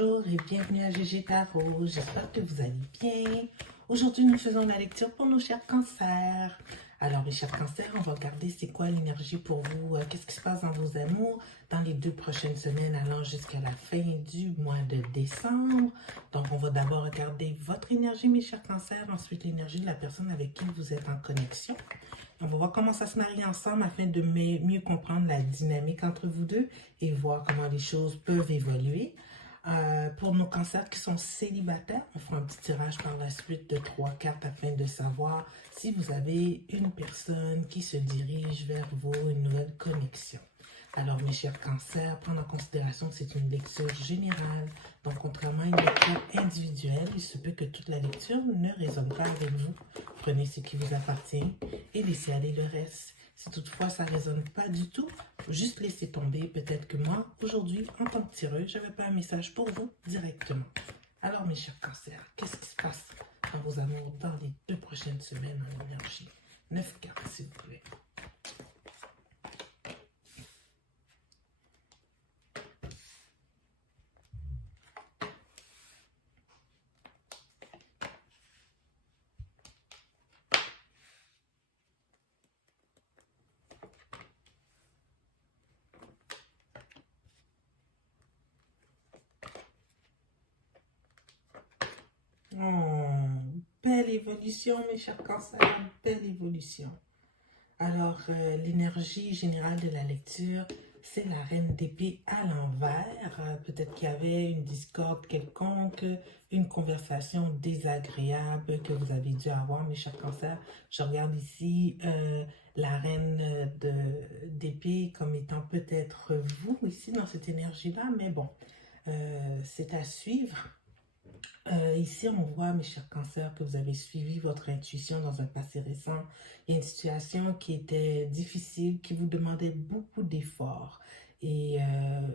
Bonjour et bienvenue à GG Tarot. J'espère que vous allez bien. Aujourd'hui, nous faisons la lecture pour nos chers cancers. Alors, mes chers cancers, on va regarder c'est quoi l'énergie pour vous. Qu'est-ce qui se passe dans vos amours dans les 2 prochaines semaines allant jusqu'à la fin du mois de décembre. Donc, on va d'abord regarder votre énergie, mes chers cancers. Ensuite, l'énergie de la personne avec qui vous êtes en connexion. On va voir comment ça se marie ensemble afin de mieux comprendre la dynamique entre vous deux et voir comment les choses peuvent évoluer. Pour nos cancers qui sont célibataires, on fera un petit tirage par la suite de 3 cartes afin de savoir si vous avez une personne qui se dirige vers vous, une nouvelle connexion. Alors, mes chers cancers, prendre en considération que c'est une lecture générale. Donc, contrairement à une lecture individuelle, il se peut que toute la lecture ne résonne pas avec vous. Prenez ce qui vous appartient et laissez aller le reste. Si toutefois ça ne résonne pas du tout, juste laissez tomber. Peut-être que moi, aujourd'hui, en tant que tireuse, je n'avais pas un message pour vous directement. Alors, mes chers cancers, qu'est-ce qui se passe dans vos amours dans les 2 prochaines semaines en énergie? 9 cartes, s'il vous plaît. Oh, belle évolution, mes chers cancers, belle évolution. Alors, l'énergie générale de la lecture, c'est la reine d'épée à l'envers. Peut-être qu'il y avait une discorde quelconque, une conversation désagréable que vous avez dû avoir, mes chers cancers. Je regarde ici la reine d'épée comme étant peut-être vous ici dans cette énergie-là, mais bon, c'est à suivre. Ici, on voit, mes chers cancers, que vous avez suivi votre intuition dans un passé récent. Il y a une situation qui était difficile, qui vous demandait beaucoup d'efforts. Et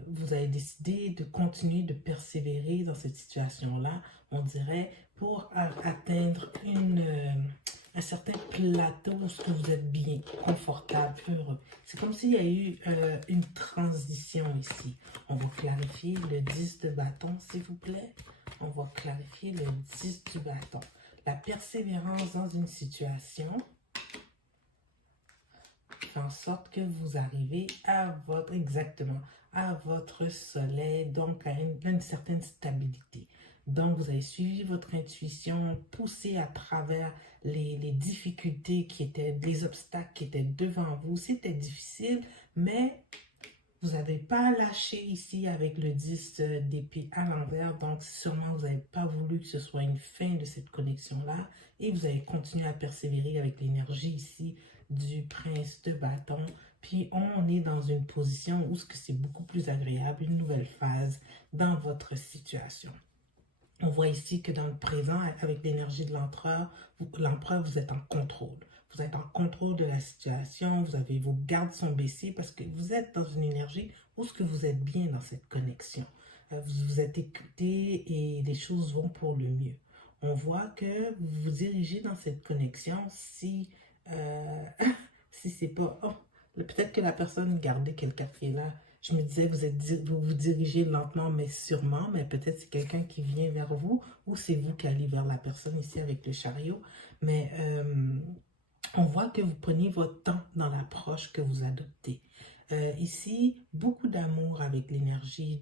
vous avez décidé de continuer de persévérer dans cette situation-là, on dirait, pour atteindre un certain plateau où vous êtes bien, confortable, heureux. C'est comme s'il y a eu une transition ici. On va clarifier le 10 de bâton, s'il vous plaît. On va clarifier le 10 du bâton. La persévérance dans une situation fait en sorte que vous arrivez à votre soleil, donc à une certaine stabilité. Donc, vous avez suivi votre intuition, poussé à travers les difficultés les obstacles qui étaient devant vous. C'était difficile, mais vous n'avez pas lâché ici avec le 10 d'épée à l'envers, donc sûrement vous n'avez pas voulu que ce soit une fin de cette connexion-là et vous avez continué à persévérer avec l'énergie ici du prince de bâton. Puis on est dans une position où c'est beaucoup plus agréable, une nouvelle phase dans votre situation. On voit ici que dans le présent, avec l'énergie de l'empereur, vous êtes en contrôle. Vous êtes en contrôle de la situation, vos gardes sont baissés parce que vous êtes dans une énergie où vous êtes bien dans cette connexion. Vous vous êtes écouté et les choses vont pour le mieux. On voit que vous vous dirigez dans cette connexion si c'est pas... Oh, peut-être que la personne gardait quel café là. Je me disais, vous vous dirigez lentement, mais sûrement, mais peut-être c'est quelqu'un qui vient vers vous ou c'est vous qui allez vers la personne ici avec le chariot. Mais on voit que vous prenez votre temps dans l'approche que vous adoptez. Ici, beaucoup d'amour avec l'énergie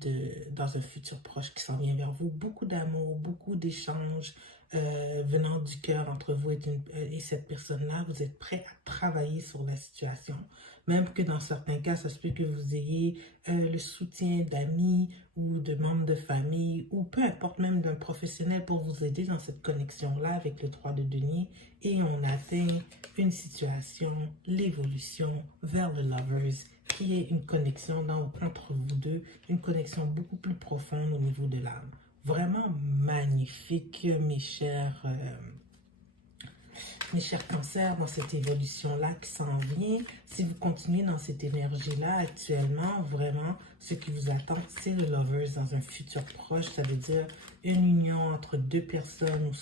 dans un futur proche qui s'en vient vers vous. Beaucoup d'amour, beaucoup d'échanges venant du cœur entre vous et cette personne-là. Vous êtes prêt à travailler sur la situation. Même que dans certains cas, ça se peut que vous ayez le soutien d'amis ou de membres de famille ou peu importe même d'un professionnel pour vous aider dans cette connexion-là avec le 3 de denier. Et on atteint une situation, l'évolution vers le Lovers, qui est une connexion entre vous deux, une connexion beaucoup plus profonde au niveau de l'âme. Vraiment magnifique, mes chers cancers, dans cette évolution-là qui s'en vient. Si vous continuez dans cette énergie-là actuellement, vraiment, ce qui vous attend, c'est le Lovers dans un futur proche. Ça veut dire une union entre 2 personnes où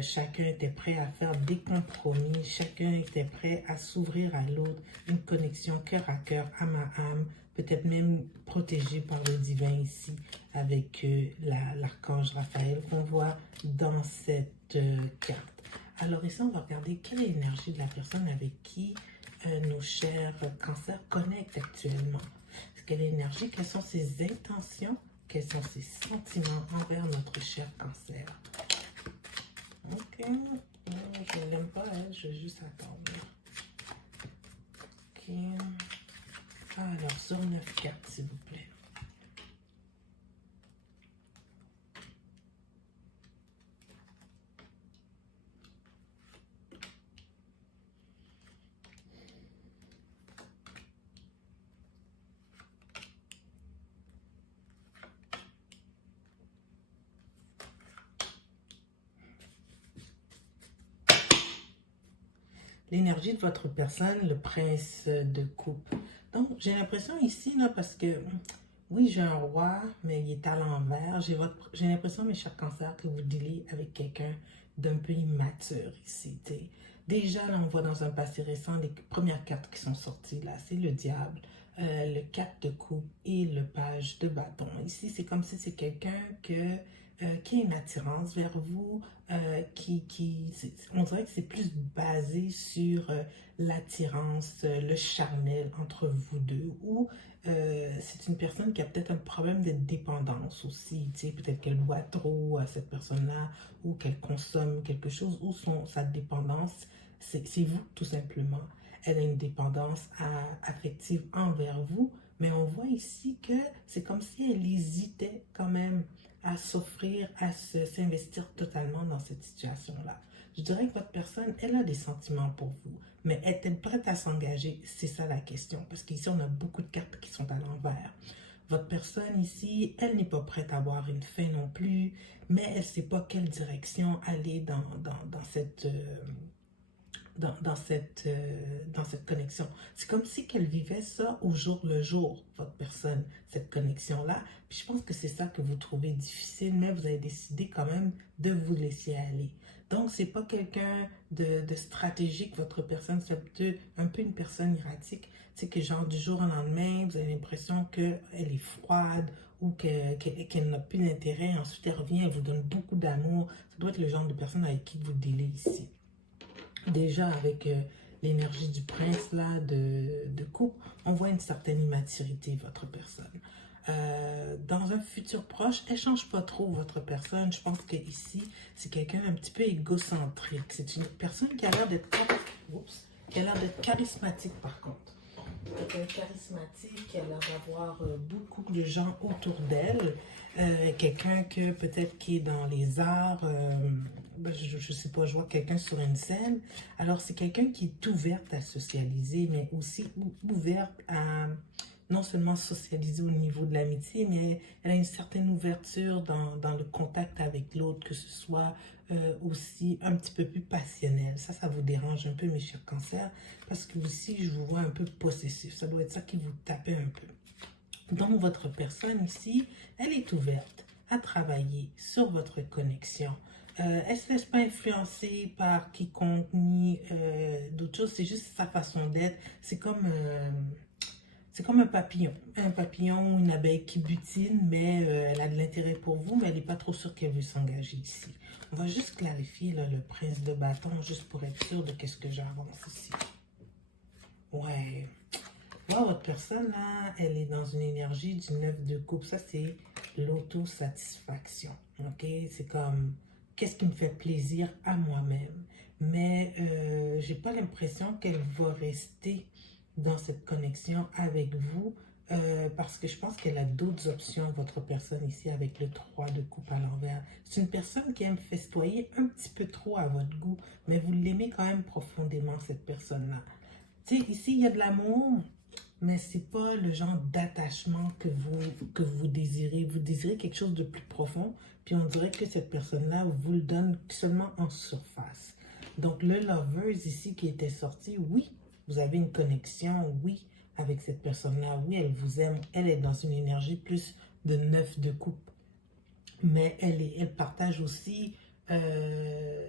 chacun était prêt à faire des compromis, chacun était prêt à s'ouvrir à l'autre, une connexion cœur à cœur, âme à âme, peut-être même protégé par le divin ici, avec l'archange Raphaël qu'on voit dans cette carte. Alors ici, on va regarder quelle est l'énergie de la personne avec qui nos chers cancers connectent actuellement. Quelle est l'énergie, quelles sont ses intentions, quels sont ses sentiments envers notre cher cancer. Ok, je ne l'aime pas, elle, je vais juste attendre. Ok, alors sur 9 cartes, s'il vous plaît. L'énergie de votre personne, le prince de coupe. Donc, j'ai l'impression ici, là, parce que, oui, j'ai un roi, mais il est à l'envers. J'ai l'impression, mes chers cancers, que vous dealez avec quelqu'un d'un peu immature ici. T'sais. Déjà, là, on voit dans un passé récent, les premières cartes qui sont sorties, là, c'est le diable, le 4 de coupe et le page de bâton. Ici, c'est comme si c'est quelqu'un qui a une attirance vers vous, on dirait que c'est plus basé sur l'attirance, le charnel entre vous deux, ou c'est une personne qui a peut-être un problème de dépendance aussi, tu sais, peut-être qu'elle boit trop à cette personne-là, ou qu'elle consomme quelque chose, ou sa dépendance, c'est vous tout simplement. Elle a une dépendance affective envers vous, mais on voit ici que c'est comme si elle hésitait quand même à s'offrir, à s'investir totalement dans cette situation-là. Je dirais que votre personne, elle a des sentiments pour vous, mais est-elle prête à s'engager? C'est ça la question, parce qu'ici, on a beaucoup de cartes qui sont à l'envers. Votre personne ici, elle n'est pas prête à avoir une fin non plus, mais elle ne sait pas quelle direction aller dans cette... dans cette connexion. C'est comme si qu'elle vivait ça au jour le jour, votre personne, cette connexion-là. Puis je pense que c'est ça que vous trouvez difficile, mais vous avez décidé quand même de vous laisser aller. Donc, c'est pas quelqu'un de stratégique, votre personne, c'est un peu une personne erratique. C'est que genre du jour au lendemain, vous avez l'impression qu'elle est froide ou qu'elle n'a plus d'intérêt. Ensuite, elle revient, elle vous donne beaucoup d'amour. Ça doit être le genre de personne avec qui vous dealez ici. Déjà, avec l'énergie du prince, là, de coupe, on voit une certaine immaturité, votre personne. Dans un futur proche, elle ne change pas trop votre personne. Je pense qu'ici, c'est quelqu'un un petit peu égocentrique. C'est une personne qui a l'air d'être charismatique, par contre. Quelqu'un charismatique, qui a l'air d'avoir beaucoup de gens autour d'elle. Quelqu'un que peut-être qui est dans les arts, je ne sais pas, je vois quelqu'un sur une scène. Alors c'est quelqu'un qui est ouverte à socialiser, mais aussi ouverte à non seulement socialiser au niveau de l'amitié, mais elle a une certaine ouverture dans le contact avec l'autre, que ce soit aussi un petit peu plus passionnel. Ça vous dérange un peu, mes chers cancers, parce que aussi, je vous vois un peu possessif. Ça doit être ça qui vous tapait un peu. Donc, votre personne ici, elle est ouverte à travailler sur votre connexion. Elle ne se laisse pas influencer par quiconque ni d'autres choses. C'est juste sa façon d'être. C'est comme un papillon ou une abeille qui butine, mais elle a de l'intérêt pour vous, mais elle n'est pas trop sûre qu'elle veut s'engager ici. On va juste clarifier là, le prince de bâton, juste pour être sûr de qu'est-ce que j'avance ici. Ouais. Wow, votre personne, là, elle est dans une énergie du 9 de coupe. Ça, c'est l'autosatisfaction. OK? C'est comme, qu'est-ce qui me fait plaisir à moi-même? Mais j'ai pas l'impression qu'elle va rester dans cette connexion avec vous parce que je pense qu'elle a d'autres options, votre personne ici, avec le 3 de coupe à l'envers. C'est une personne qui aime festoyer un petit peu trop à votre goût, mais vous l'aimez quand même profondément, cette personne-là. Tu sais, ici, il y a de l'amour, mais c'est pas le genre d'attachement que vous désirez. Vous désirez quelque chose de plus profond, puis on dirait que cette personne-là vous le donne seulement en surface. Donc, le Lovers ici qui était sorti, oui, vous avez une connexion, oui, avec cette personne-là. Oui, elle vous aime. Elle est dans une énergie plus de 9 de coupe. Mais elle partage aussi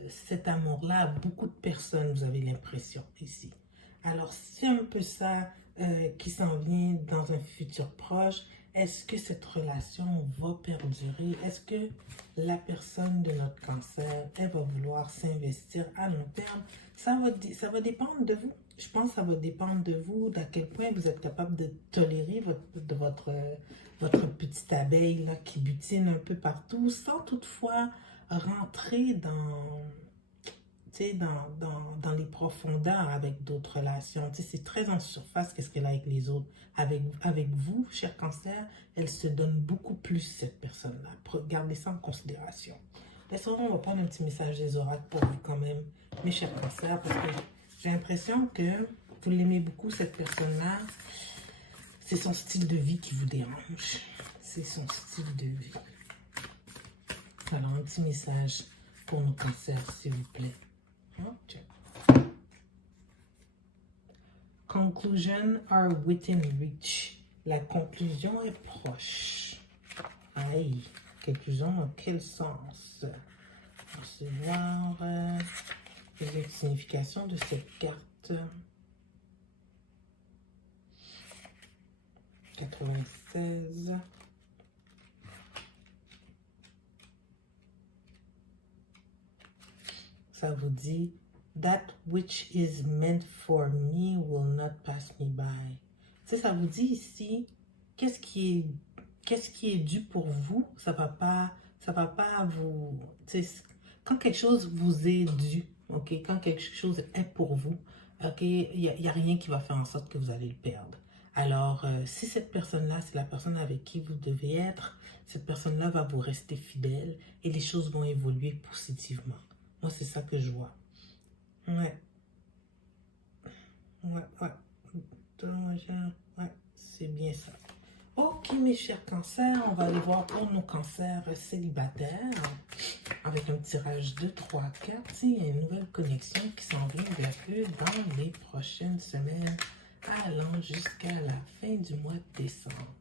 cet amour-là à beaucoup de personnes, vous avez l'impression ici. Alors, c'est un peu ça qui s'en vient dans un futur proche. Est-ce que cette relation va perdurer? Est-ce que la personne de notre cancer, elle va vouloir s'investir à long terme? Ça va dépendre de vous. Je pense que ça va dépendre de vous, d'à quel point vous êtes capable de tolérer votre petite abeille là, qui butine un peu partout, sans toutefois rentrer dans les profondeurs avec d'autres relations. C'est très en surface qu'est-ce qu'elle a avec les autres. Avec vous, cher cancer, elle se donne beaucoup plus, cette personne-là. Gardez ça en considération. Laissons, on va prendre un petit message des oracles pour vous quand même, mes chers cancers, parce que j'ai l'impression que vous l'aimez beaucoup, cette personne-là. C'est son style de vie qui vous dérange. C'est son style de vie. Alors, un petit message pour nos cancers, s'il vous plaît. Okay. Conclusion are within reach. La conclusion est proche. Aïe, conclusion dans quel sens? On va voir les significations de cette carte. 96. Ça vous dit, that which is meant for me will not pass me by. Ça vous dit ici, qu'est-ce qui est dû pour vous, ça va pas vous, quand quelque chose vous est dû, ok, quand quelque chose est pour vous, ok, il y a rien qui va faire en sorte que vous allez le perdre. Alors, si cette personne-là, c'est la personne avec qui vous devez être, cette personne-là va vous rester fidèle et les choses vont évoluer positivement. Moi, c'est ça que je vois. Ouais. Ouais. Ouais, c'est bien ça. Ok, mes chers cancers, on va aller voir pour nos cancers célibataires. Avec un tirage de 3 cartes, il y a une nouvelle connexion qui s'en vient vers eux dans les prochaines semaines, allant jusqu'à la fin du mois de décembre.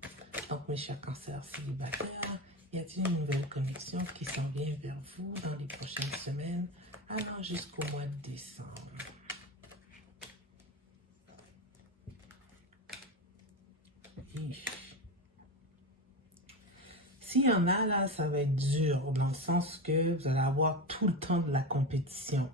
Donc, mes chers cancers célibataires, y a-t-il une nouvelle connexion qui s'en vient vers vous dans les prochaines semaines, allant jusqu'au mois de décembre? S'il y en a là, ça va être dur, dans le sens que vous allez avoir tout le temps de la compétition.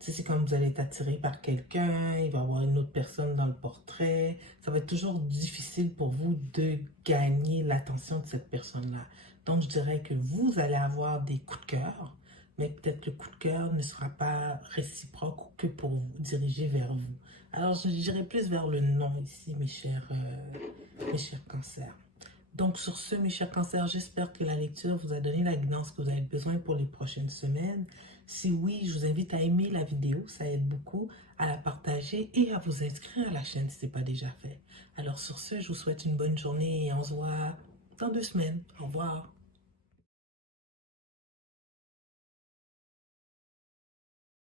C'est comme vous allez être attiré par quelqu'un, il va y avoir une autre personne dans le portrait. Ça va être toujours difficile pour vous de gagner l'attention de cette personne-là. Donc, je dirais que vous allez avoir des coups de cœur, mais peut-être le coup de cœur ne sera pas réciproque ou que pour vous, dirigé vers vous. Alors, je dirais plus vers le non ici, mes chers cancers. Donc, sur ce, mes chers cancers, j'espère que la lecture vous a donné la guidance que vous avez besoin pour les prochaines semaines. Si oui, je vous invite à aimer la vidéo, ça aide beaucoup, à la partager et à vous inscrire à la chaîne si ce n'est pas déjà fait. Alors, sur ce, je vous souhaite une bonne journée et on se voit dans 2 semaines. Au revoir.